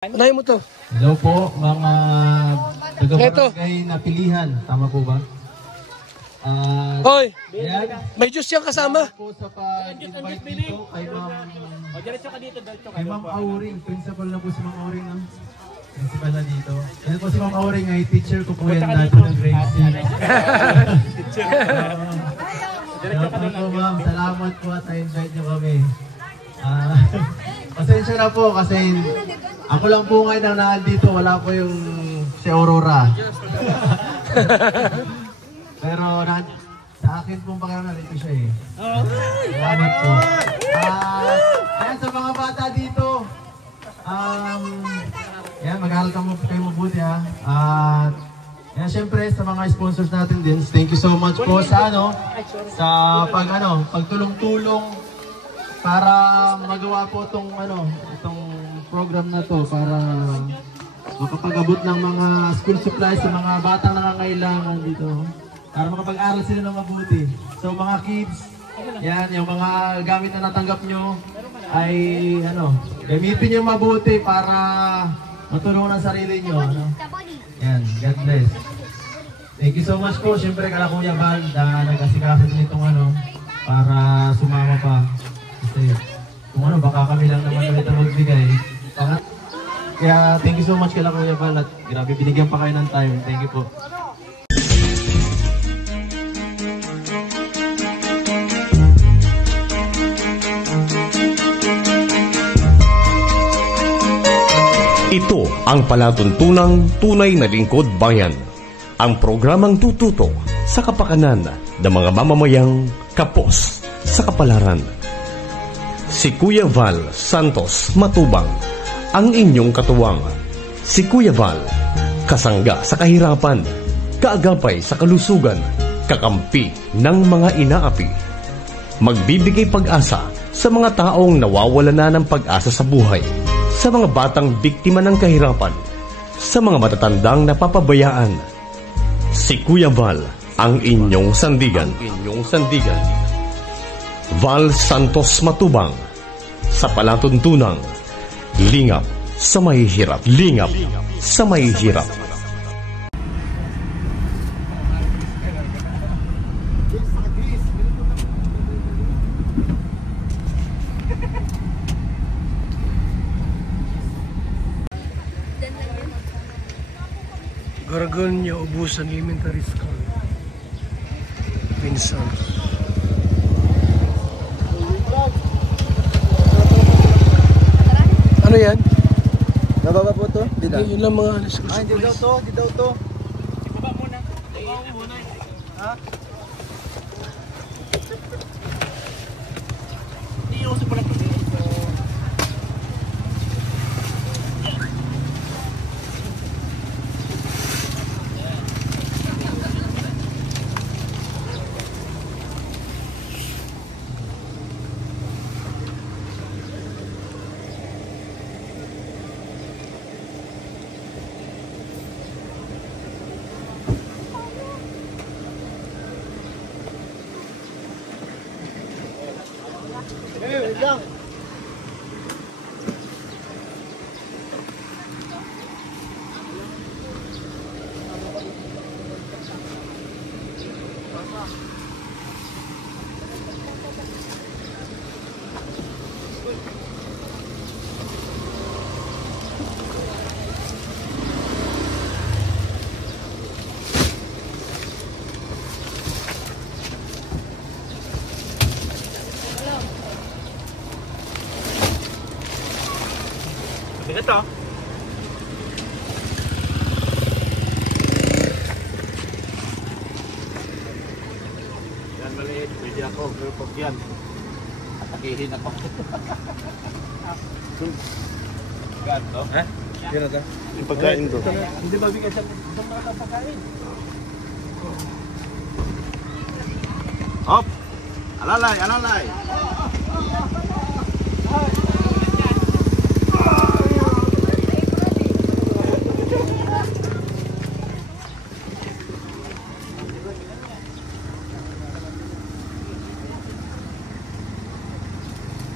Unahin mo to. Hello po, mga taga-barangay na pilihan. Tama po ba? Hoy! Ayan. May juice yung kasama. Po sa pag-invite dito kay Ma'am Auring. Principal na po si Ma'am Auring. No? Principal na dito. Yan po si Ma'am Auring ay teacher ko po yan dati ng grade 6. Salamat po ma'am. Salamat po at na-invite niyo kami. Pasensya na po kasi ako lang po ngayon ang nandito. Wala po yung si Aurora. Pero sa akin pong pagkaroon ito siya eh. Salamat po. Ayan sa mga bata dito. Ayan, mag-aaral kayo mabuti ha. Ayan, syempre sa mga sponsors natin din. Thank you so much po sa sa pagtulong-tulong para magawa po itong program na to para makapag-abot ng mga school supplies sa mga batang nangangailangan dito. Para makapag-aral sila ng mabuti. So mga kids, yan, yung mga gamit na natanggap nyo ay gamitin nyo mabuti para matulungan ang sarili nyo. Yan, God bless. Thank you so much po. Siyempre kala Kuya Val na nag-asikaso nitong para sumama pa. Kasi kung baka kami lang naman ulit ang magbigay. Kaya thank you so much kala Kuya Val at grabe binigyan pa kayo ng time. Thank you po. Ito ang palatuntunang tunay na lingkod bayan. Ang programang tututok sa kapakanan ng mga mamamayang kapos sa kapalaran. Si Kuya Val Santos Matubang, ang inyong katuwang. Si Kuya Val, kasangga sa kahirapan, kaagapay sa kalusugan, kakampi ng mga inaapi. Magbibigay pag-asa sa mga taong nawawala na ng pag-asa sa buhay, sa mga batang biktima ng kahirapan, sa mga matatandang napapabayaan. Si Kuya Val, ang inyong sandigan. Val Santos Matubang, sa palatuntunang lingap sa mahihirap. Lingap sa mahihirap. Gargonya Ubusan Elementary School. Minsan. Ano yan? Nababa po to? Hindi, yun lang mga alas ko. Hindi daw to. Ibaba muna. Ha? Hindi yung uso pala ito. Wait lang. Ito. Yan maliit, pwede ako, pero pag yan, atakihin ako. Gan, no? Ha? Yan na to. Yung pagkain ko. Hindi ba bigay sa mga pagkain? Hop! Alalay!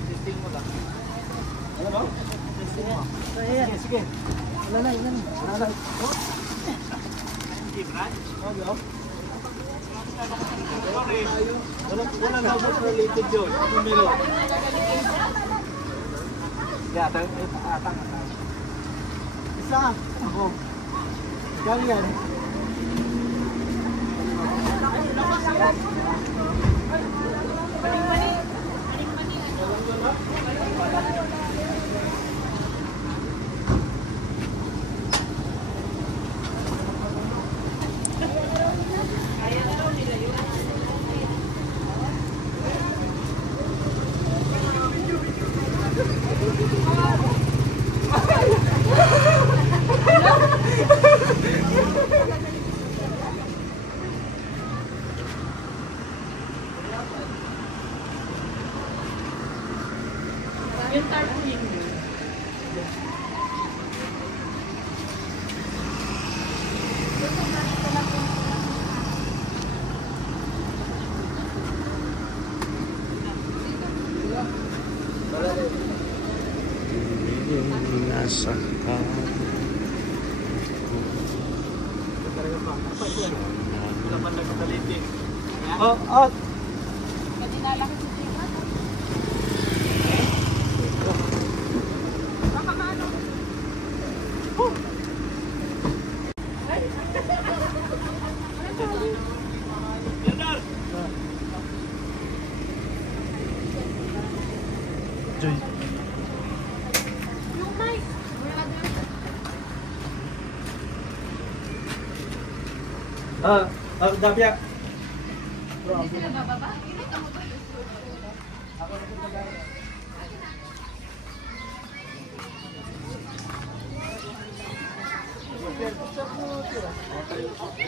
Testing mo lang. Ano ba? Testing mo. Sige. Wala na ba related yun? Numero. Yeah, atang. Isa. Ako. Ganyan. Nasa Oh. Joy. Dabya.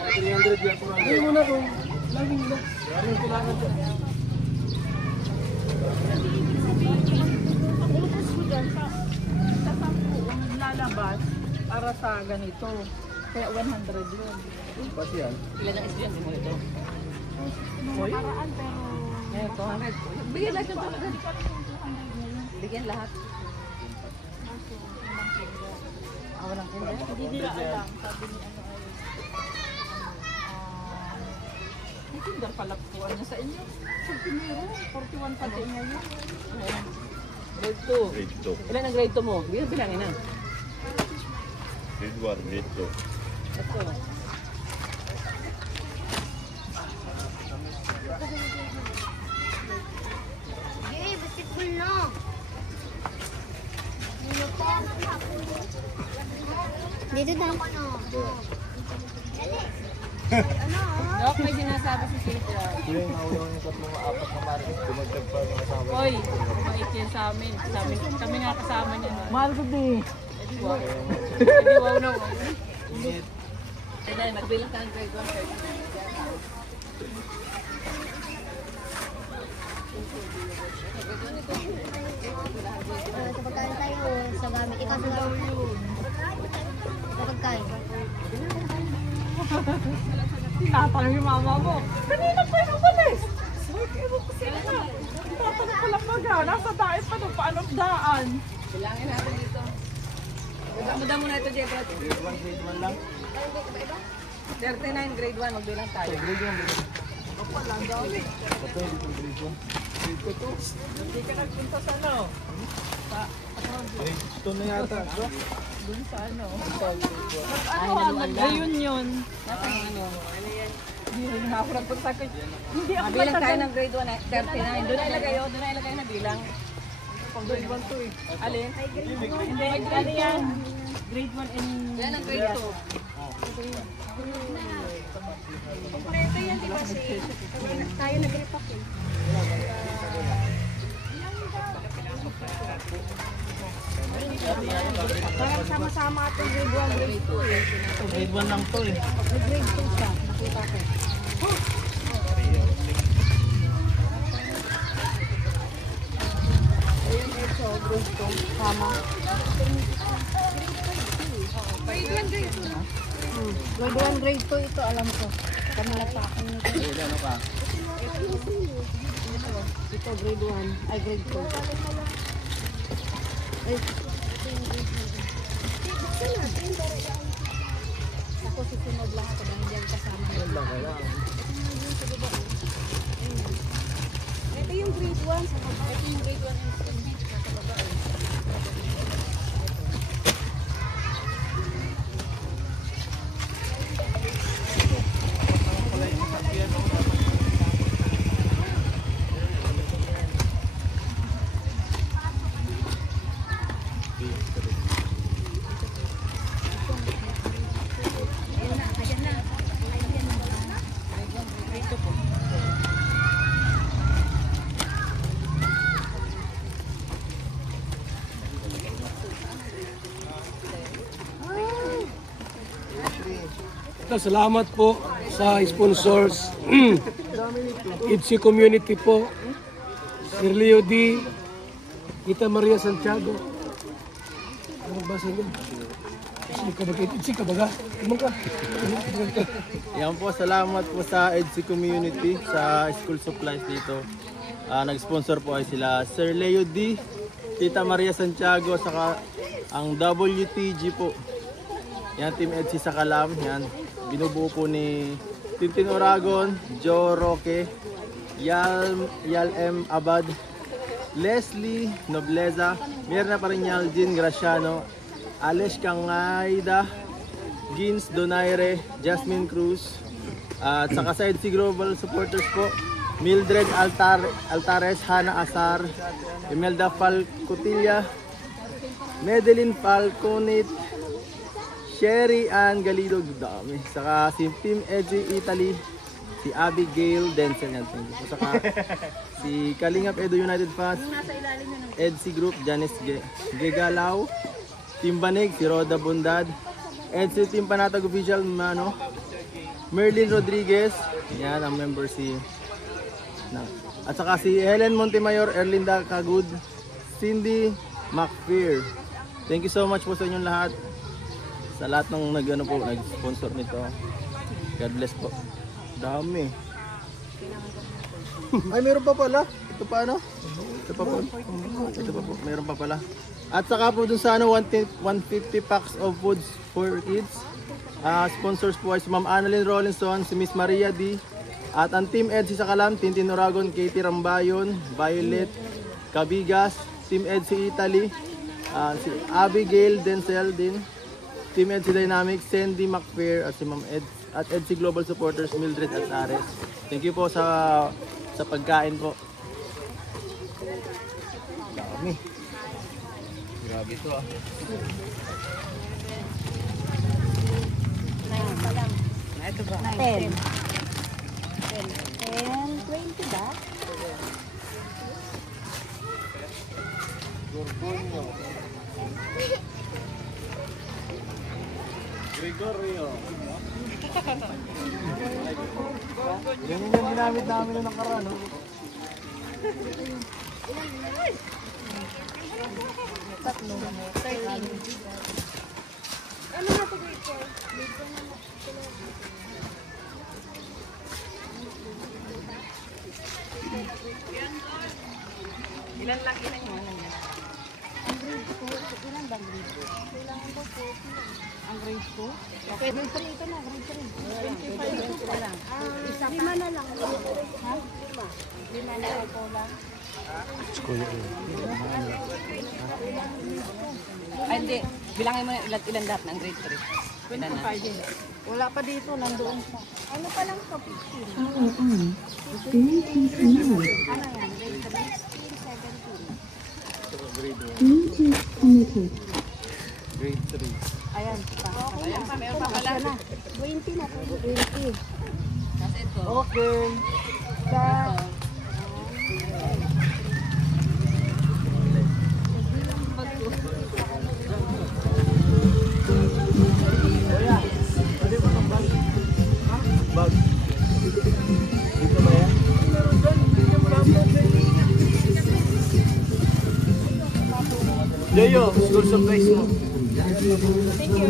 Hindi mo na kung laging na. Utas ko dyan sa 10 ang lalabas para sa ganito. Kaya 100 yun. Ilan ang estudyante mo ito? Paraan pero... Eh, 200. Bigyan lahat ng 200. Bigyan lahat. Walang kinder? Hindi nila alam. Sabi ni ano ay... may kinder pala po niya sa inyo. Sabi meron. 41 pati niya yun. Grade 2. Grade 2. Ilan ang grade 2 mo? Bilangin na. Grade 1, grade 2. Ito. Yay, basketball na. Dito na ako na. Dali. Ano? Dok, may sinasabi si Cynthia. Yung naulong yung mga apat na market, dumagdag pa yung kasama. Hoy, mait yan sa amin. Kami nga kasama niya. Mahal ko din. Hindi wow na. Kailan, magbilang ka ng grade 1, grade Sa pagkain tayo, sa gamit. Ikaw sa gamit. Sa pagkain. Tinatanong yung mama mo. Kanina pa yung umalis. Wait, ewan ko sila na. Tatanong pala baga. Nasa daan pa nung paano daan. Bilangin natin dito. Muda mo na ito, Jebra. Grade 1, grade 1 lang. 39, grade 1. Magbilang tayo. Grade 1, grade 1. Wala dami. Ito, grade 1. Hindi ka nagpunta sa ano? Grade 2 na yata. Dun sa ano? Ay, Nag-reunion. Nasaan ano? Hindi rin nga ako nagpunta ko. Hindi ako Mabilang tayo matagal. ng grade 1, 39. Doon na ilagay, oh. Doon na ilagay na bilang. Grade 1 to eh. Alin? Hindi, ano yan? Grade 1 and... Yan ang grade 2. Kompleto yan, di ba si... Tayo nag-repack eh. Parang sama-sama ito grade 1, grade 2 eh. Grade 1 lang to eh. Grade 2 siya, nakita ko. Ayun ito, grade 2. Tama. Grade 1, grade 2. Grade 1, grade 2 ito, alam ko. Kanila pa ako nito. Grade ano ka? Ito, grade 1. Ay, grade 2. Ay. Ito yung grade 1 sa baba. Ito yung grade 1 instrument sa baba. Salamat po sa sponsors. ITSI Community po. Sir Leo D. Tita Maria Santiago. Ano ba sa inyo? ITSI ka baga? Imang ka? Yan po, salamat po sa EDSI Community sa school supplies dito. Nag-sponsor po ay sila Sir Leo D, Tita Maria Santiago, saka ang WTG po. Yan, Team EDSI sa Kalam. Yan, binubuo po ni Tintin Oragon, Joe Roque, Yal M. Abad, Leslie Nobleza, Mirna Pariñal, Jean Graciano, Alex Kangayda, Gins Donaire, Jasmine Cruz, at saka sa EDSI Global Supporters po, Mildred Altares, Hana Asar, Imelda Falcotilla, Medeline Falconit, Sherry Ann Galido, dami. Saka si Team EDSI Italy, si Abigail Denzel, yan. Saka si Kalingap Edo United Fast, EDSI Group, Janice Gegalaw, Team Banig, si Roda Bundad, EDSI Team Panatag Official, Merlin Rodriguez, yan ang member si at saka si Helen Montemayor, Erlinda Kagud, Cindy McPhear. Thank you so much po sa inyong lahat. Sa lahat ng nag-sponsor nito. God bless po. Dami. Ay, meron pa pala. Ito pa ano? Ito pa po. Ito pa po. Meron pa pala. At saka po dun sa 150 packs of foods for kids. Sponsors po ay si Ma'am Annalyn Rollinson, si Miss Maria D. At ang Team EDSI sa Kalam, Tintin Oragon, Katie Rambayon, Violet Cabigas, Team EDSI Italy, si Abigail Denzel din. Team EDSI Dynamics, Sandy McPhair, at si Ma'am at EDSI Global Supporters, Mildred at Ares. Thank you po sa pagkain po. Dami. Grabe ito ah. Ito ba? 10, 20 ba? Gorgonio. Gregorio. Ganyan yung ginamit namin na nakaraan, no? Tatlo. 13. Ano na ito dito? Ilan lang ilan yung ano niya? Ang grade 2. Ilan bang grade 2? Kailangan ko 40. Ang grade 2? Okay, grade 3 ito na, grade 3. 25 na lang. Lima na lang. Ha? Lima na ito lang. Ay, hindi. Bilangin mo ilan lahat ng grade 3. 25 din. Wala pa dito, nandoon pa. Ano pa lang ito? 15. Ano yan? Grade 3? 17. Grade 3. Ayan pa. Ayan pa, meron pa pala. 20 na. 20. Kasi ito. Okay. Bag. Dito ba yan? Joyo, school supplies mo. Thank you.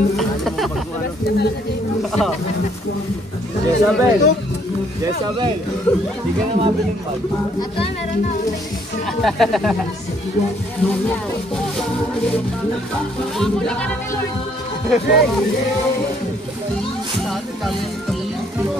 Jezabel. Jezabel. Hindi ka na mabili ng bag. Ito, meron na ako sa Grade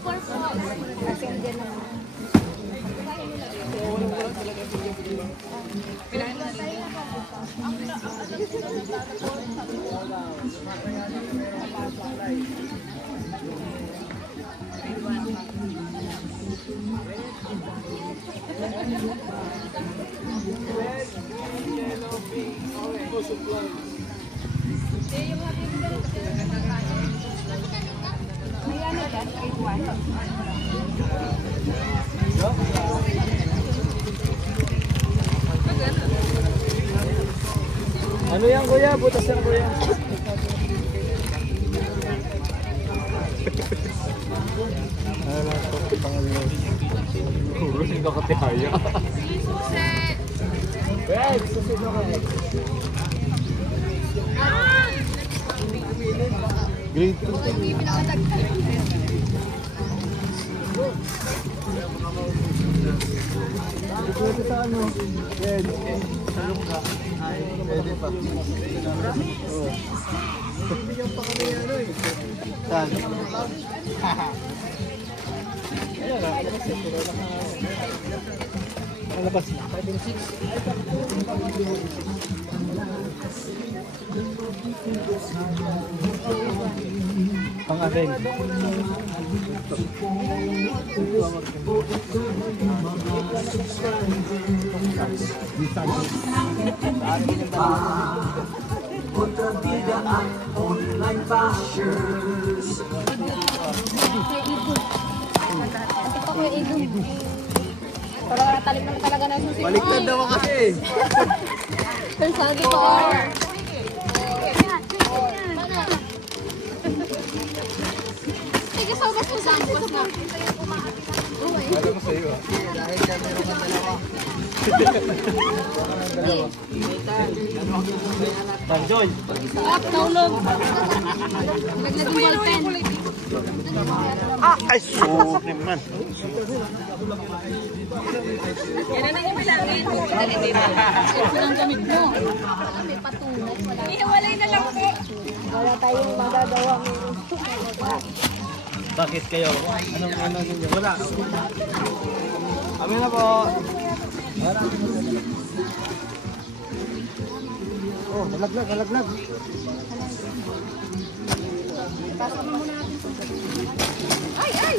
4 po. Kasi hindi na. Ano yan kuya? Butas yan kuya. Hindi ka katihaya. Wait, susunod ako. Grade 2. Ito sa ano? Pwede. Pwede pa. Bibigyan pa kami ano eh. Saan? Ayan na, labas eh. Pero nakalabas na. 5 and 6. Pang-atin. Ito pa kuya Idong. Parang natalik naman talaga na susi. Baliktad naman kasi. Pero sabi ko, or. Sige, sogas mo sa akin. Alam mo sa'yo ah. Dahil dyan meron kang dalawa. Tanjoy. Up, naulog. Naglating ballpen. Ay, sorry man. Yan na yung bilangin. Ito lang gamit mo. May patunay. Ihiwalay na lang po. Wala tayong magagawa. Bakit kayo? Anong ninyo? Wala. Amin na po. Wala. Oh, nalaglag, nalaglag. Ay, ay!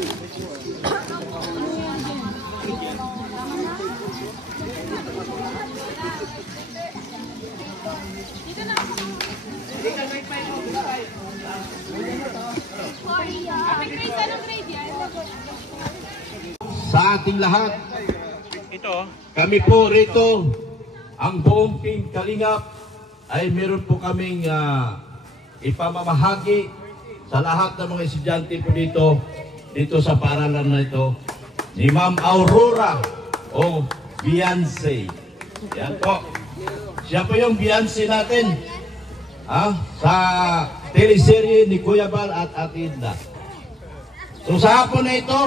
Sa ating lahat, kami po rito, ang buong Team Kalingap, ay meron po kaming ipamamahagi sa lahat ng mga estudyante po dito sa paaralan na ito, ni Ma'am Aurora o Beyonce. Yan po. Siya po yung Beyonce natin sa teleserye ni Kuya Bal at Atinda. So sa hapon na ito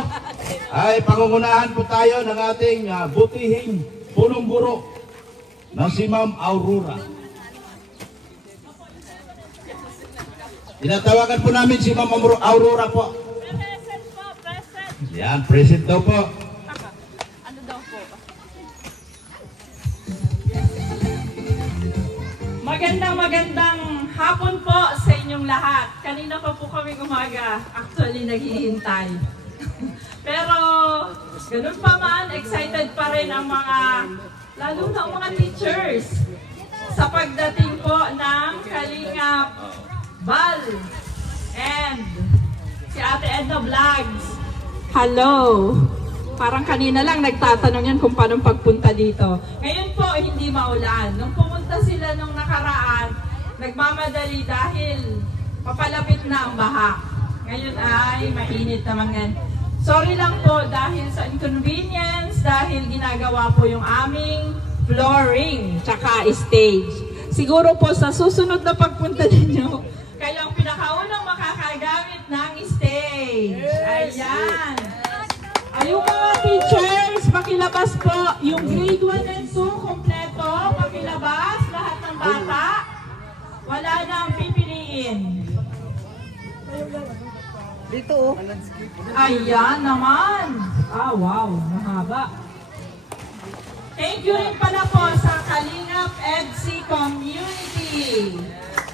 ay pangungunahan po tayo ng ating butihing punong guro na si Ma'am Aurora. Tinatawagan po namin si Ma'am Aurora po. Present po, present. Yan, present daw po. Ano daw po? Magandang hapon po sa inyong lahat. Kanina pa po kami umaga, actually naghihintay. Pero ganun pa man, excited pa rin ang mga, lalo na ang mga teachers sa pagdating po ng Kalingap Bal and si Ate Edna Vlogs. Hello! Parang kanina lang nagtatanong yan kung paano pagpunta dito. Ngayon po, hindi maulan. Nung pumunta sila nung nakaraan, nagmamadali dahil papalapit na ang baha. Ngayon ay mainit naman ngayon. Sorry lang po dahil sa inconvenience, dahil ginagawa po yung aming flooring, tsaka stage. Siguro po sa susunod na pagpunta ninyo, kayo ang pinakaunang makakagamit ng stage. pakilabas po yung grade 1 and 2 kompleto. Pakilabas lahat ng bata. Wala na ang pipiliin. Dito oh. Ayan naman. Ah, wow. Mahaba. Thank you rin pala po sa Kalingap EDC Community.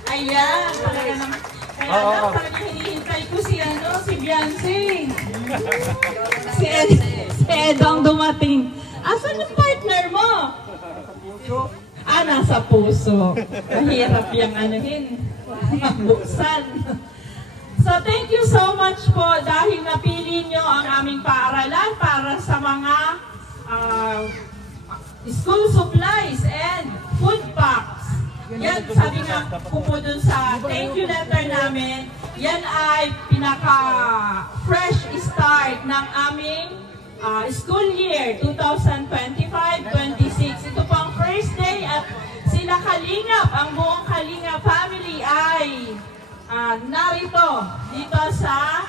Ayan. Talaga naman. Kaya lang talaga hinihintay ko si Beyonce. Si Ed ang dumating. Asan yung partner mo? Nasa puso. Mahirap yung buksan. So thank you so much po dahil napili nyo ang aming paaralan para sa mga school supplies and food packs. Yan, sabi nga po dun sa thank you letter namin, yan ay pinaka-fresh start ng aming school year 2025-26. Ito po ang first day at sila Kalingap, ang buong Kalingap family ay narito dito sa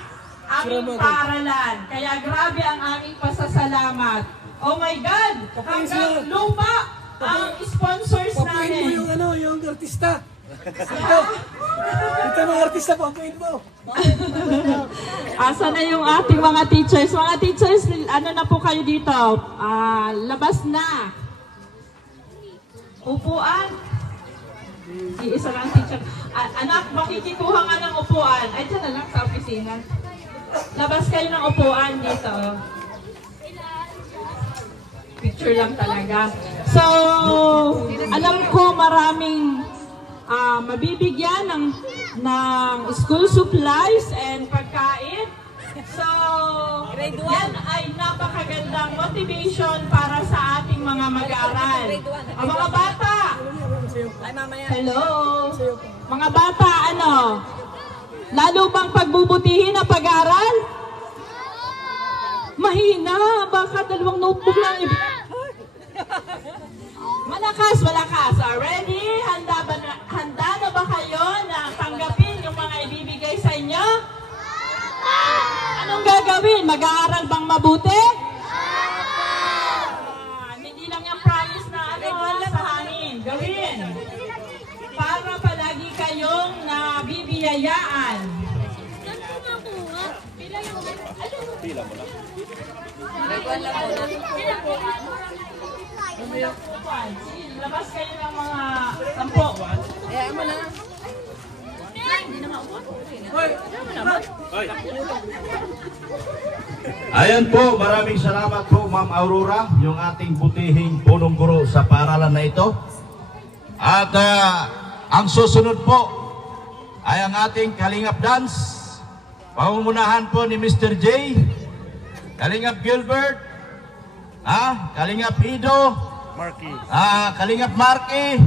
aming paaralan. Kaya grabe ang aming pasasalamat. Oh my God! Hanggang lupa ang sponsors namin. Papuin mo yung artista. Ito mga artista, papuin mo. Asa na yung ating mga teachers? Mga teachers, ano na po kayo dito? Labas na. Upuan. Isa lang teacher. Anak, makikikuha nga ng upuan. Ay, dyan na lang sa opisina. Labas kayo ng upuan dito. Picture lang talaga. So, alam ko maraming mabibigyan ng school supplies and pagkain. So, yan ay napakagandang motivation para sa ating mga mag-aaral. Ang mga bata, hello, mga bata, lalo bang pagbubutihin ang pag-aaral? Mahina, baka 2 notebook lang malakas. Ready? Handa na ba kayo na tanggapin yung mga ibibigay sa inyo? Anong gagawin? Mag-aaral bang mabuti? Hindi lang yung promise na sa hangin. Gawin. Para palagi kayong nabibiyayaan. Pila mo lang. Labas kayo ng mga 10. Ayaw mo na. Ayan po, maraming salamat po Ma'am Aurora, yung ating butihing punong guro sa paaralan na ito. At ang susunod po ay ang ating Kalingap Dance. Pamumunahan po ni Mr. J, Kalingap Gilbert, Kalingap Ido, Kalingap Marky,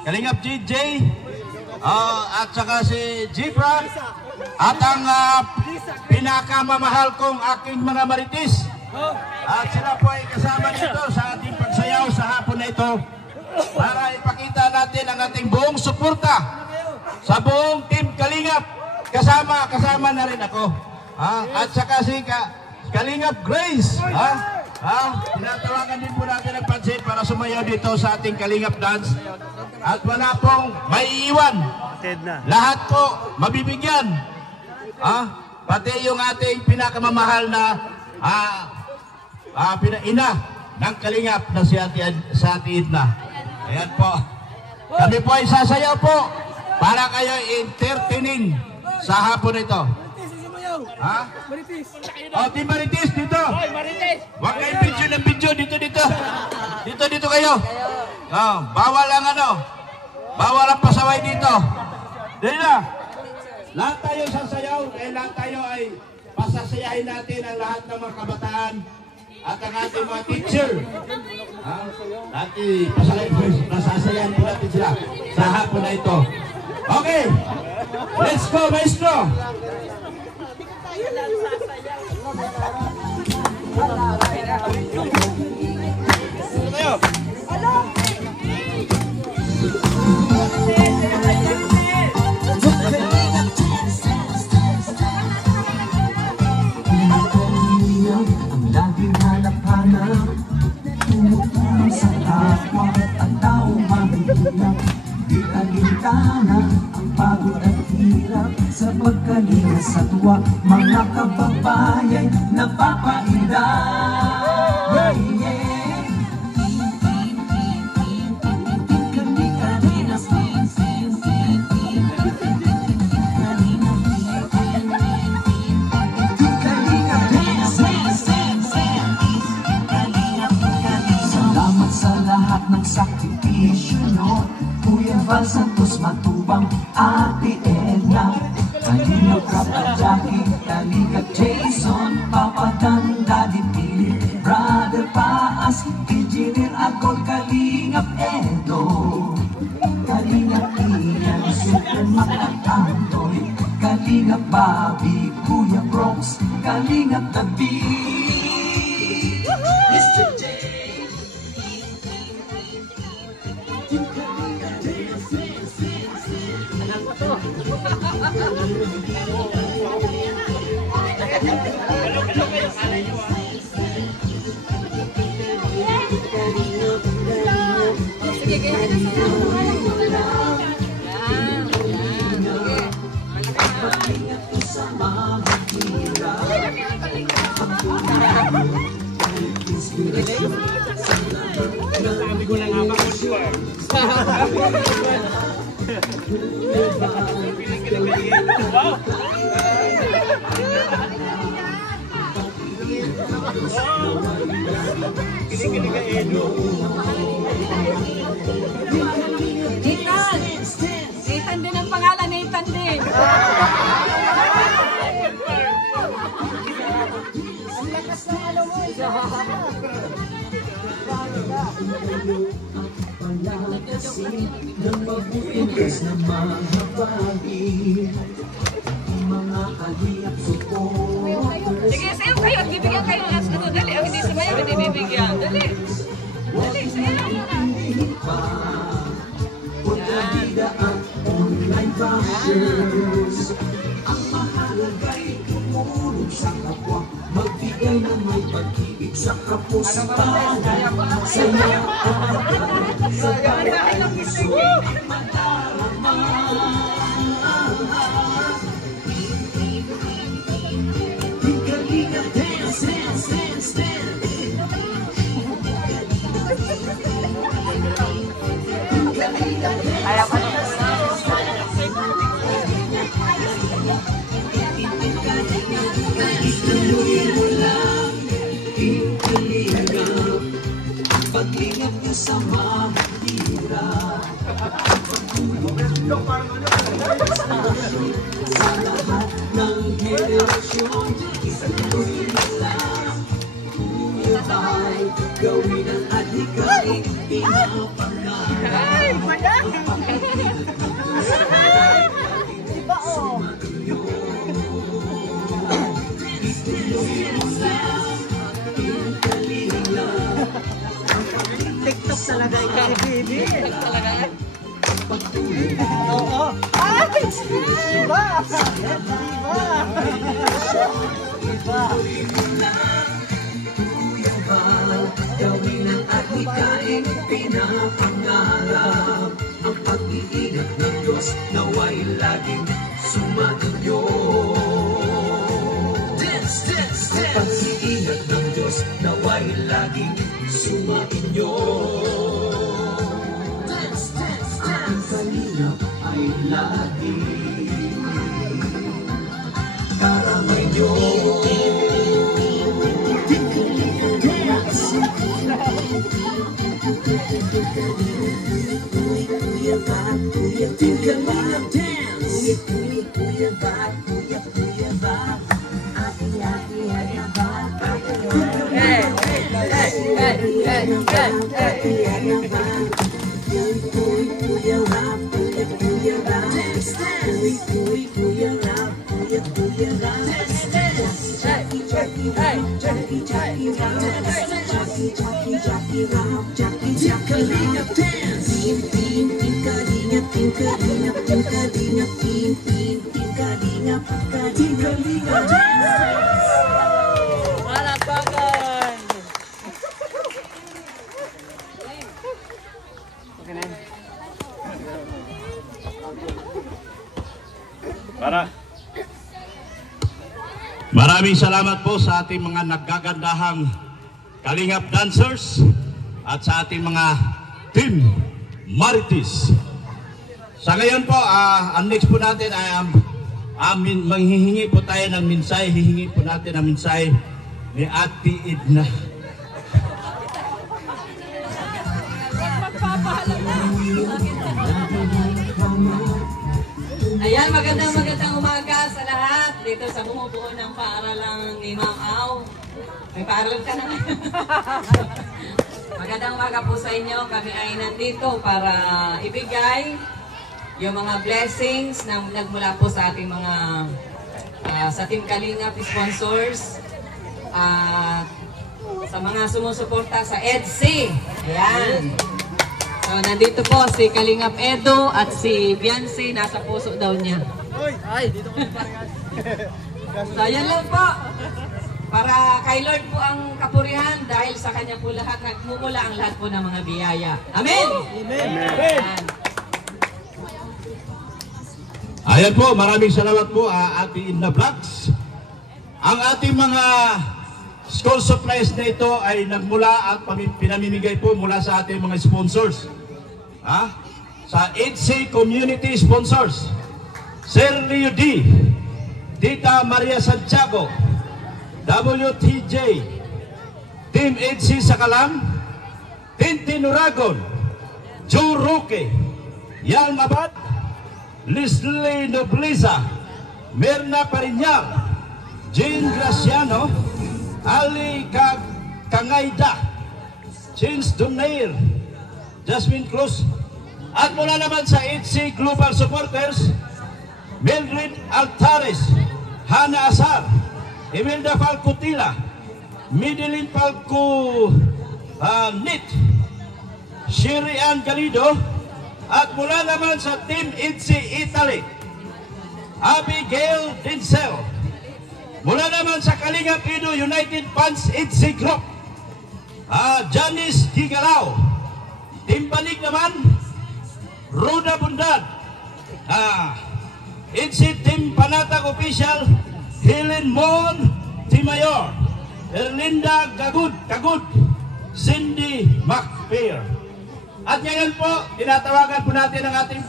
Kalingap GJ, at saka si Jibran, at ang pinakamamahal kong aking mga maritis. At sila po ay kasama dito sa ating pagsayaw sa hapon na ito para ipakita natin ang ating buong suporta sa buong Team Kalingap. Kasama na rin ako. At saka si Kalingap Grace. Tinatawagan din po natin ang pansin para sumayaw dito sa ating Kalingap Dance. At wala pong maiiwan. Lahat po mabibigyan. Pati yung ating pinakamamahal na ina ng Kalingap na si Ate Edna. Ayan po. Kami po ay sasayaw po para kayo entertaining sa hapon ito. Maritis. Team Maritis dito. Huwag kayong video ng video. Dito kayo. Bawal ang bawal ang pasaway dito. Dito na. Lahat tayo sasayaw. Lahat tayo ay pasasayahin natin ang lahat ng mga kabataan at ang ating mga teacher. Pasasayahin po natin sila sa hapon na ito. Okay. Let's go, maestro. Ang laging hanap alintana, ang pagod at hirap sa pagkalinga sa tuwa, mga kababayan napapainda. Salamat sa lahat ng sakripisyo nyo, Kuya Val Santos Matubang, Ate Edna, Kalingap Rap Jackie, Kalingap Jason, Papa Dan, Daddy Pili, Brother Paas, Engineer Agol, Kalingap Edo, Kalingap Ian, Super Mac Antoy, Kalingap Bobby, Kuya Bronx, Kalingap David, Mr. J. Sabi ko lang nga Nathan din ang pangalan, Nathan din. Ang lakas ng ano mo. Ng mabuigas na mga bagay, mga kalingap supporters. Sige, sayo kayo at bibigyan kayo ng ano. Dali, ang hindi sumayaw, hindi bibigyan. Dali. Dali, sayo. Pagkabida at online bashers, ang mahalagay tumulong sa kapwa, magbigay ng may pag-ibig sa kapusitan. Saya at sa gaya puso madarama. Ikalinga, dance, dance, dance, dance. Ayaw ka na. Pag-ingat niya sa mga hirap, sa lahat ng henerasyon, ituloy mo lang. Kuya Val, gawin ang adhikain, pinapangarap. Diba o? Ituloy mo lang, ikalinga lang. TikTok talaga ikaw, baby. TikTok talaga. Oo. Ay! Diba? Diba? Kuya Val, gawin ang adhikain, pinapangarap. Ang pag-iingat ng Diyos nawa'y laging sumainyo. Dance, dance, dance. Ang pag-iingat ng Diyos nawa'y laging sumainyo. Dance, dance, dance. Ang kalingap ay laging karamay nyo. Kuya Val, Kuya Val, dance. Kuya Val, Kuya Val. Ate, Val. Hey, hey, hey, hey, hey, hey, hey. Kuya Val, Kuya Val, dance, dance. Kuya Val, Kuya Val, dance, dance. Jackie, Jackie, Jackie, Jackie, Jackie, Jackie, Kalingap dance. Team, Kalingap, Kalingap, Kalingap, Team, Kalingap, Kalingap dance. Malapakan! Okay na yun. Maraming salamat po sa ating mga naggagandahang Kalingap dancers at sa ating mga team Marites. Sa ngayon po, ang next po natin ay manghihingi po tayo ng minsay. Hihingi po natin ang minsay ni Ate Edna. Ayan, magandang umaga sa lahat dito sa bumubuo ng paaralang ni Ma'am Au. May paaralan ka na. Magandang umaga po sa inyo. Kami ay nandito para ibigay yung mga blessings na nagmula po sa ating mga sa Team Kalingap sponsors at sa mga sumusuporta sa EDC. Ayan. So, nandito po si Kalingap Edo at si Beyonce, nasa puso daw niya. Ay, dito ko So, yan lang po. Para kay Lord po ang kapurihan dahil sa kanya po lahat nagmumula ang lahat po ng mga biyaya. Amen! Amen! Ayan po, maraming salamat po Ate Edna Vlogs. Ang ating mga school supplies na ito ay nagmula at pinamimigay po mula sa ating mga sponsors. Sa EDC Community Sponsors, Sir Leo D, Tita Maria Santiago, WTJ, Team EDC Sakalam, Tintin Uragon, Joe Roque, Yang Abad, Leslie Nobleza, Merna Parinyal, Jane Graciano, Ali Kangayda, James Donair, Jasmine Cruz, at mula naman sa EDC Global Supporters, Mildred Altares, Hana Asar, Imelda Falco Tila, Mideline Falco Nit, Sherry Ann Galido, at mula naman sa Team EDC Italy, Abigail Dinsel. Mula naman sa Kalingap Edo United Fans EDC Group, Janice Gigalao. Team Banig naman, Ruda Bundad. EDC Team Panatag Official, Helen Mon Timayor, Erlinda Kagud, Cindy McPhair. At ngayon po, tinatawagan po natin ang ating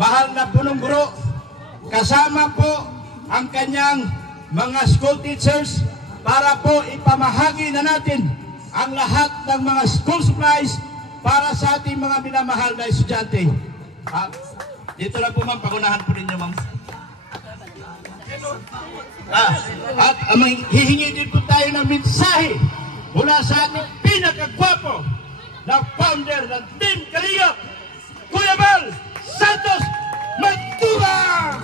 mahal na punong guro. Kasama po ang kanyang mga school teachers para po ipamahagi na natin ang lahat ng mga school supplies para sa ating mga minamahal na estudyante. Dito lang po ma'am, pagunahan po ninyo ma'am. At hihingi din po tayo ng mensahe mula sa ating pinakagwapo na founder ng Team Kalingap, Kuya Bal Santos Magtubang!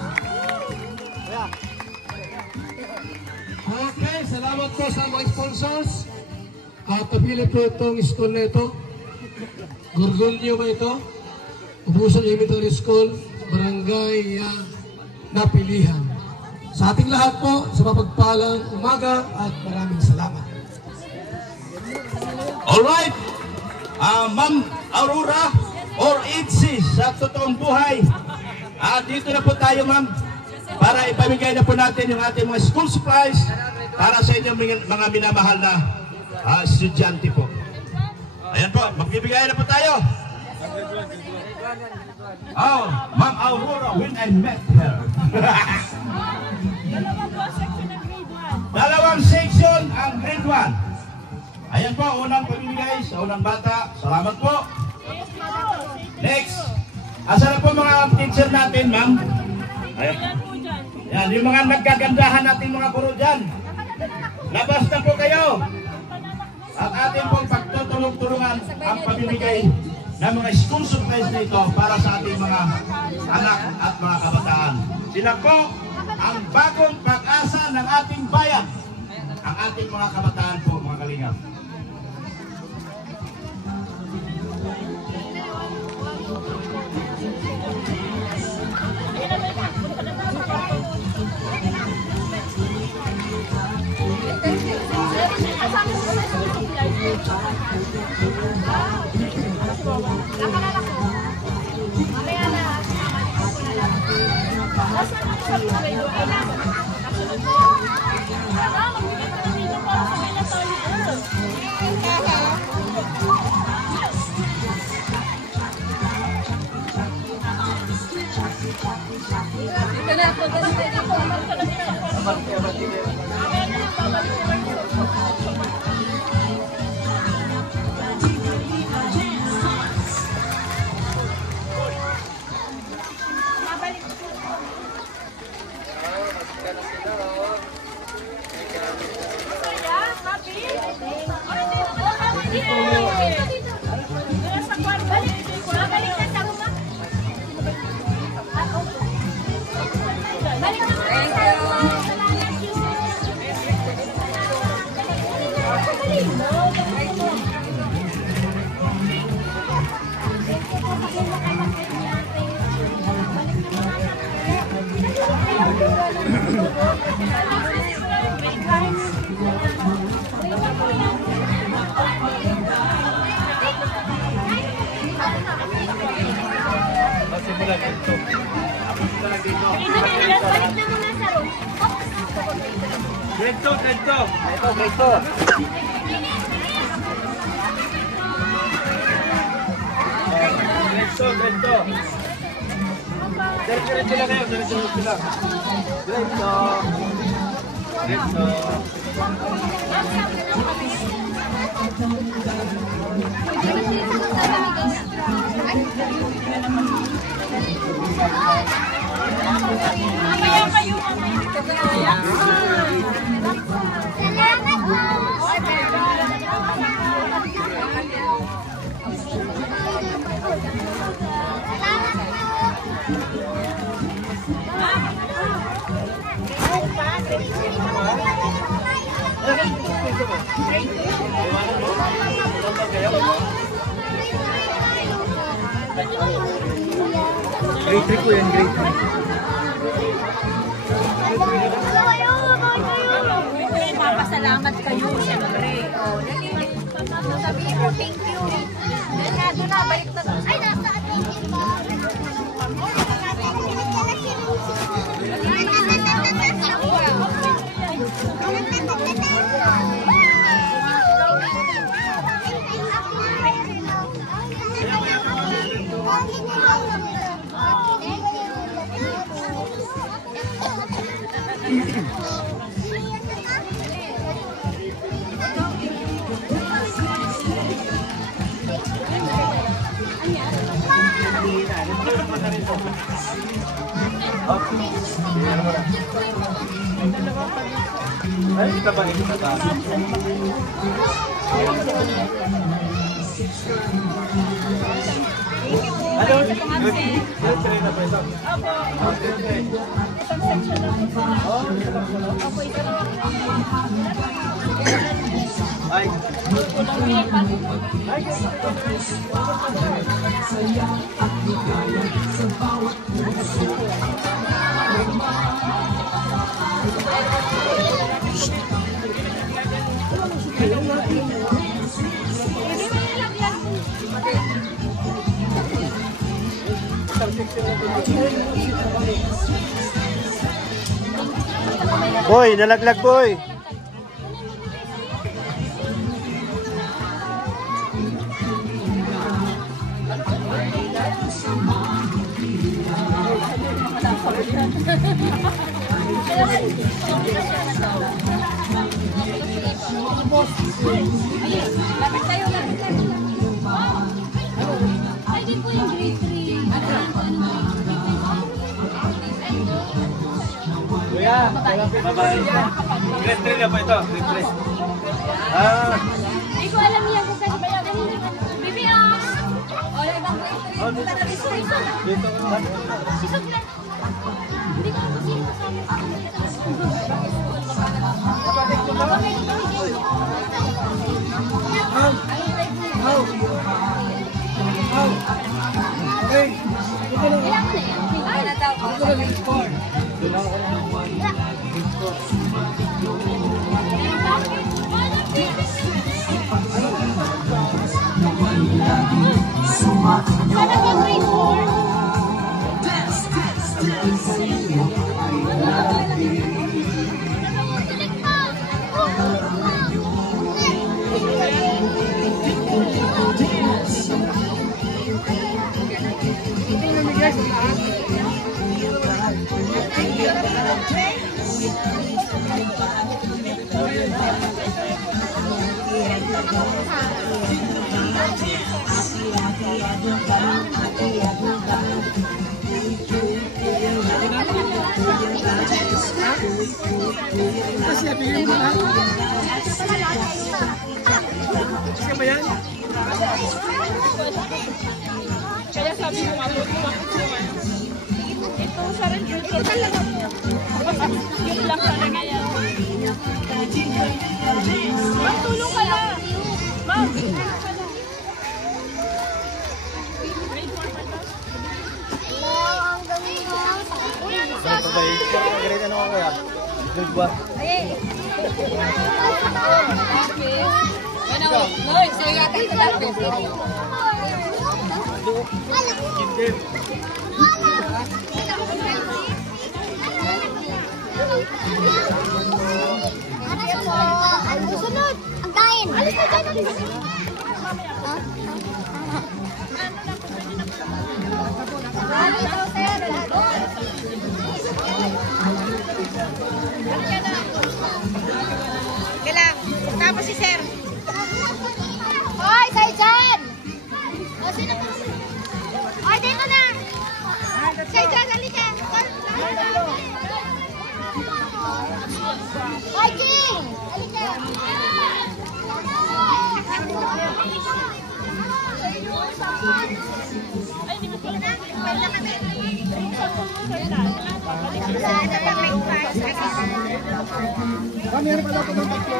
Okay, salamat po sa mga sponsors. Napili po itong school na ito. Gorgonio ba ito? Ubusan Elementary School, Barangay Napilihan. Sa ating lahat po, sa mapagpalang umaga at maraming salamat. Alright, Ma'am Aurora or EDC sa totoong buhay. Dito na po tayo ma'am para ipamigay na po natin yung ating mga school supplies para sa inyong mga minamahal na estudyante po. Ayan po, magbibigay na po tayo. Ma'am Aurora, when I met her. Dalawang section ang grade 1. Ayan po, unang pamimigay sa unang bata. Salamat po. Next. Asa na po mga teacher natin, ma'am? Ayan. Yan, yung mga nagkagandahan natin mga guro dyan. Labas na po kayo. At ating pong pagtutulong-tulungan ang pamimigay ng mga school supplies na ito para sa ating mga anak at mga kabataan. Sila po ang bagong pag-asa ng ating bayan. Ang ating mga kabataan po, mga kalingap. Nakalala ko. Mamaya na. Grade 3 po yan, grade 3. Papasalamat kayo, siyempre. Sabihin mo, thank you. Doon na, balik na. Ay, nasa Ay, kita ba? Kita ba? Ano? Grade 3 na ba ito? Ay. Boy, nalaglag boy. Lapit tayo, lapit tayo. Ay, din po yung grade 3. Kuya, babae. Grade 3 na po ito, grade 3. Hindi ko alam yan kung kasi ba yan. Bibi, o, ibang grade 3. Punta na rin dito. Dito ka. Sisog lang. Hindi ko alam sino kasama. Okay. Ilang na yan? Ay, natawag ko. Doon ako na. Sana ba grade 4? aking sa iyo ay lalapit. Siapa yan? Kaya sabi ko mabot naman ito sa rin ito talaga yun lang talaga yan. Ma'am, tulong ka lang. Ma'am, tulong ka lang. Ang ganda. Uy, ang sas. Ganito ano ako ya? Dugba. Ay. No, sige ka tayo lang. Kindel. Ano sunod? Ang kain. Alis ka dyan. Kailang. Tapos si Sir. Hoy, kayo dyan! O, sino po? Hoy, dito na! Kayo dyan, halika! Hoy, Jing! Halika! Meron pala ito ng tatlo.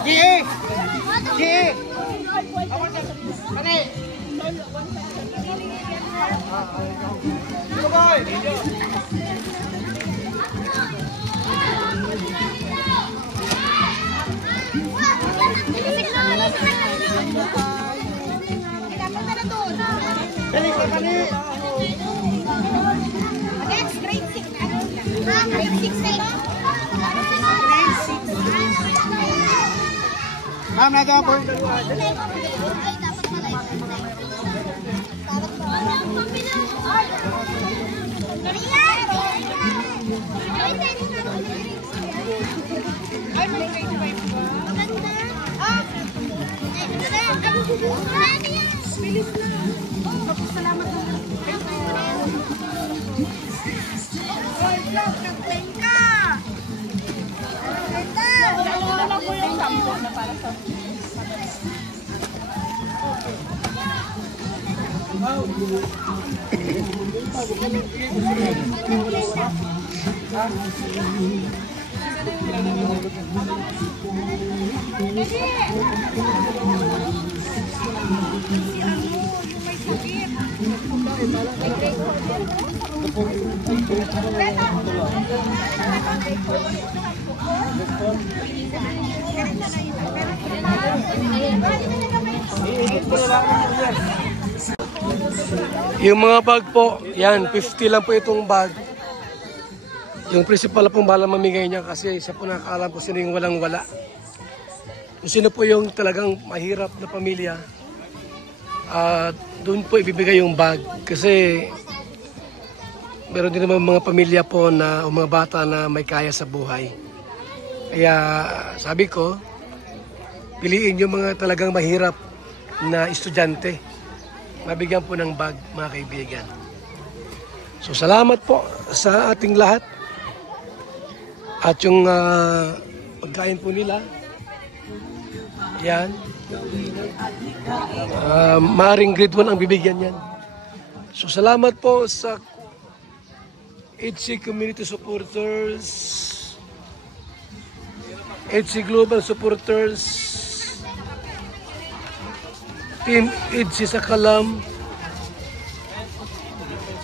Gie! Gie! Kani! Bye! Next, grade 6. Grade 6 na ito. Ma'am, nato po. Ay, may grade 5 ba? Bilis na. Salamat na. Oy, vlog, nag-play ka! Wala lang po yung sample na para sa Yung mga bag po, yan, 50 lang po itong bag. Yung principal na pong bahala mamigay niya kasi siya po nakakaalam po sino yung walang-wala. Kung sino po yung talagang mahirap na pamilya, doon po ibibigay yung bag. Kasi meron din naman mga pamilya po na, o mga bata na may kaya sa buhay. Kaya sabi ko, piliin yung mga talagang mahirap na estudyante. Mabigyan po ng bag, mga kaibigan. So salamat po sa ating lahat. At yung pagkain po nila, yan. Maaring grade 1 ang bibigyan yan. So salamat po sa HC Community Supporters, HC Global Supporters, Team HC Sakalam,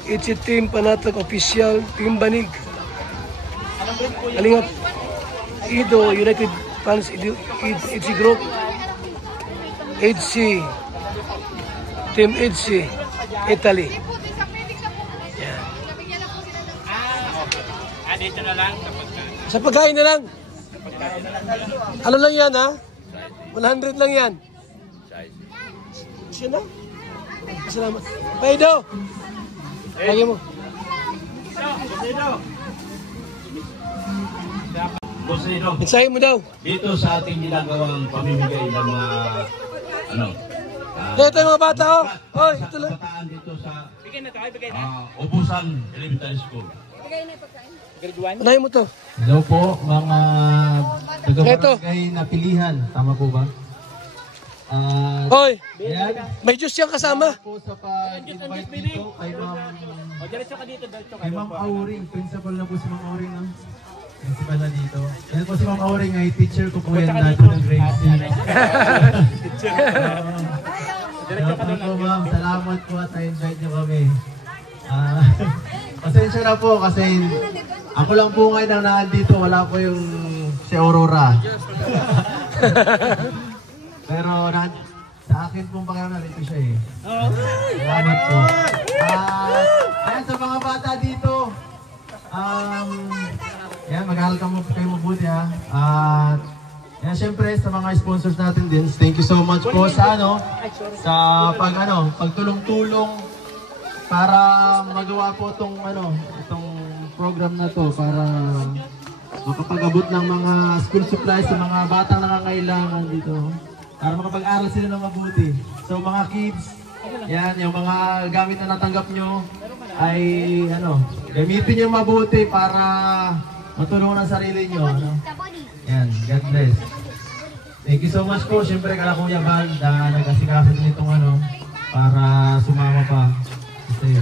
HC Team Panatag Official, Team Banig, Kalingap, Ido, United Fans EDC Group, EDC, Team EDC, Italy. Yan. Dito na lang Sa pagkain na lang. Ano lang yan ha? 100 lang yan. Siya na. Salamat. Paido! Lagi mo. Mensahe mo daw. Dito sa ating ginagawang pamimigay ng mga ito yung mga bata oh. Hoy, ito lang. Dito sa Ubusan Elementary School. Unahin mo to. Hello po, mga taga-barangay na pilihan. Tama po ba? Hoy, Ayan. may juice yan kasama. Po sa pag-invite dito kay Ma'am Auring. Principal na po si Ma'am Auring. No? Principal na dito. Yan po si Ma'am Auring ay teacher ko po yan dati ng grade 6. Salamat po ma'am. Salamat po at na-invite niyo kami. Pasensya na po kasi ako lang po ngayon ang nandito. Wala po yung si Aurora. Pero sa akin pong pakiramdam ito siya eh. Salamat po. Ayan sa mga bata dito. Yan, mag-aaral kayo mabuti ha. At yan, syempre sa mga sponsors natin din, thank you so much po sa sa pagtulong-tulong para magawa po itong program na to para makapag-abot ng mga school supplies sa mga batang nangangailangan dito. Para makapag-aral sila ng mabuti. So mga kids, yan, yung mga gamit na natanggap nyo ay gamitin nyo mabuti para matulungan ang sarili nyo. Yan, God bless. Thank you so much po. Siyempre kala Kuya Val na nag-asikaso nitong para sumama pa. Kasi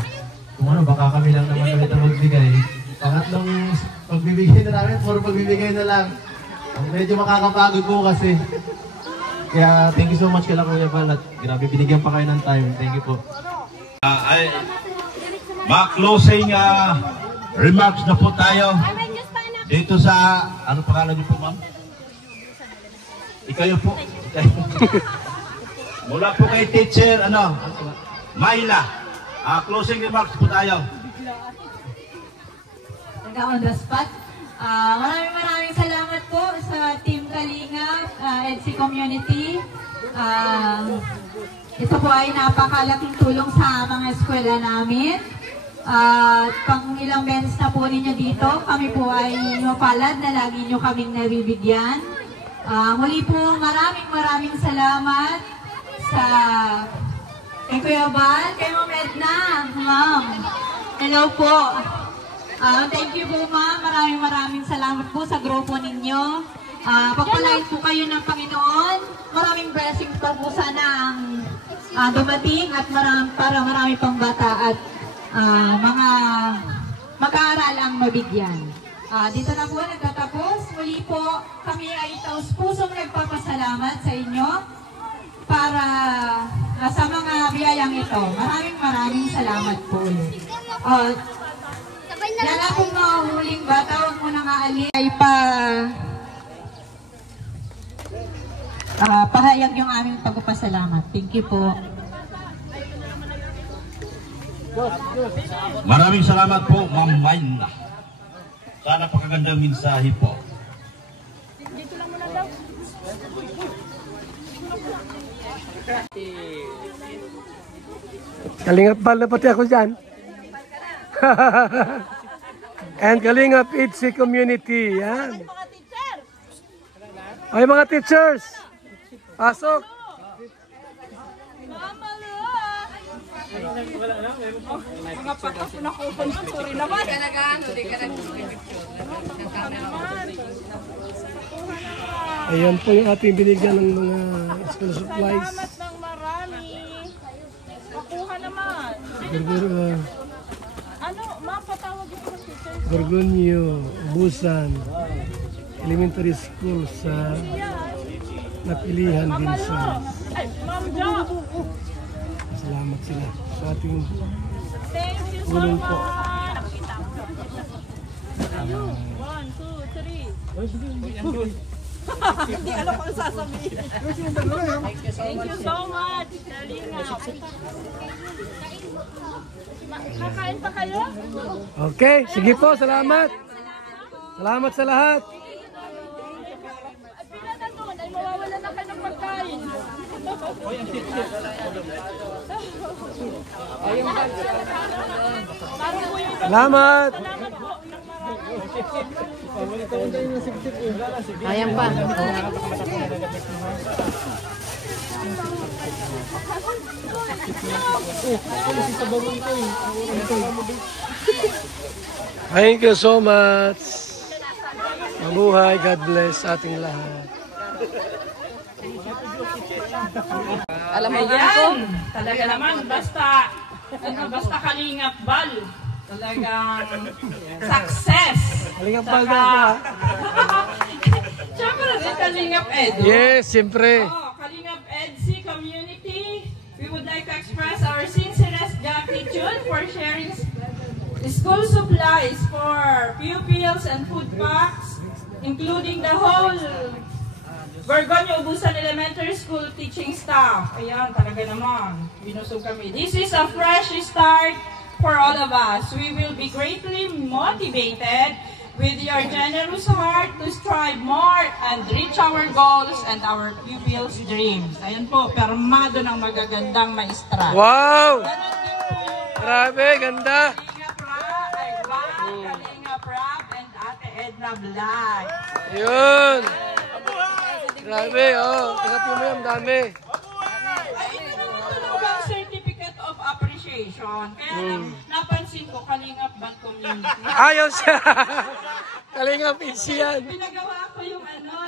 kung baka kami lang naman ulit ang magbigay. Pangatlong pagbibigay na namin, puro pagbibigay na lang. Medyo makakapagod po kasi. Kaya thank you so much kala Kuya Val at grabe binigyan pa kayo ng time. Thank you po. Ma-closing remarks na po tayo. Dito sa, ano pangalan niyo po ma'am? Ikayo po. Mula po kay teacher, Myla. Closing remarks po tayo. On the spot. Maraming salamat po sa Team Kalingap, EDC Community. Ito po ay napakalaking tulong sa mga eskwela namin. Pang ilang beses na po ninyo dito, kami po ay mapalad na lagi nyo kaming nabibigyan. Muli po maraming salamat sa kay Kuya Val, kay Ma'am Edna, ma'am. Hello po. Thank you po ma'am, maraming salamat po sa grupo ninyo. Pagpalain po kayo ng Panginoon. Maraming blessings pa po sana ang dumating at para marami pang bata at mga mag-aaral ang mabigyan. Dito na po nagtatapos. Muli po kami ay taus-pusong nagpapasalamat sa inyo para sa mga biyayang ito. Maraming salamat po. Yan akong mahuling bata, huwag mo nang aalin ay pahayag yung aming pagpapasalamat. Thank you po. Maraming salamat po, Ma'am Myla. Sana pakagandang mensahe po. Dito lang muna daw. Kalingap Val na pati ako dyan. And Kalingap EDC Community. Yan. Ay mga teachers. Pasok. Mga patas na ko pa na, sorry naman. Di ka Ayan po yung ating binigyan ng mga school supplies. Salamat ng marami. Makuha naman. Mapatawag ito sa teacher. Gorgonio, Ubusan Elementary School sa Napilihan Vincent. Ay, Ma'am Jo. Salamat sila sa ating Thank you so tulong po. much. 1, 2, 3. Hindi alam kung sasabihin. Thank you so much, Kalinga. Kakain pa kayo? Okay, sige po, salamat. Salamat sa lahat. Pila na doon, ay mawawala na kayo ng pagkain. Salamat. Ayan pa. Thank you so much. Mabuhay, God bless ating lahat. Alam mo yan, talaga naman, basta Kalingap Bal, talagang success. Kalingap Bal na. Siyempre rin Kalingap Ed. Yes, siyempre. Kalingap EDC community, we would like to express our sincerest gratitude for sharing school supplies for pupils and food packs, including the whole Gorgonio Ubusan Elementary School teaching staff. Ayan, talaga naman. Binusog kami. This is a fresh start for all of us. We will be greatly motivated with your generous heart to strive more and reach our goals and our pupils' dreams. Ayan po, permado ng magagandang maestra. Wow! Grabe, ganda! Kalinga Prab and Ate Edna Blay. Yun! Grabe, tagapin mo yan, dami. Ay, ito naman talagang certificate of appreciation. Kaya napansin ko, Kalingap Band Community. Ayaw siya! Kalingap Itzy yan. Pinagawa ko yung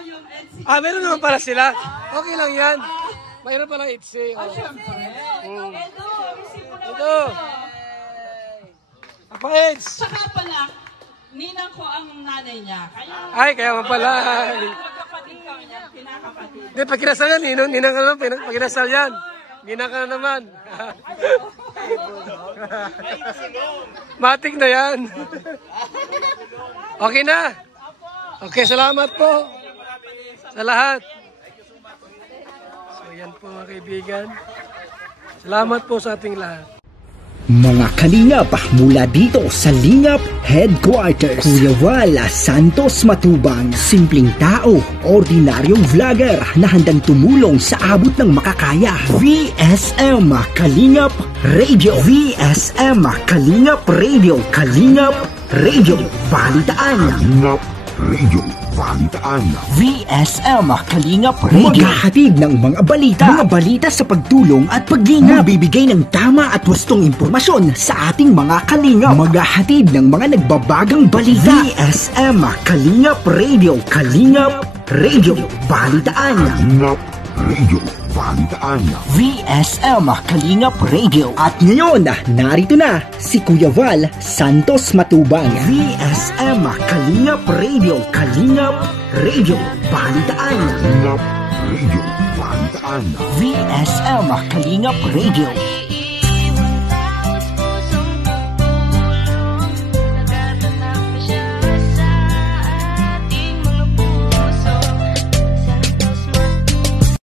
yung EDC. Meron naman pala sila. Okay lang yan. Mayroon pala Itzy. Siyempre. Edo, receive mo naman ito. Apa Eds? Saka pala, ninang ko ang nanay niya. Kaya pala. Magkapatid kami niya, pinakapatid. Hindi, pag kinasal yan, ninang ka naman, pag kinasal yan. Ninang ka naman. Matik na yan. Okay na. Okay, salamat po. Sa lahat. So yan po mga kaibigan. Salamat po sa ating lahat. Mga Kalingap mula dito sa Lingap Headquarters, Kuya Val Santos Matubang, simpleng tao, ordinaryong vlogger na handang tumulong sa abot ng makakaya. VSM Kalingap Radio, VSM Kalingap Radio, Kalingap Radio, Balitaan. Kalingap Radio, Balitaan. VSM Kalingap Radio, maghahatid ng mga balita sa pagtulong at paglingap, magbibigay ng tama at wastong impormasyon sa ating mga kalingap, maghahatid ng mga nagbabagang balita. VSM Kalingap Radio, Kalingap Radio, Balitaan. Kalingap Radio, Balitaan. VSM Kalingap Radio. At ngayon, narito na si Kuya Val Santos Matubang. VSM Kalingap Radio, Kalingap Radio, Balitaan. Kalingap Radio, Balitaan. VSM Kalingap Radio.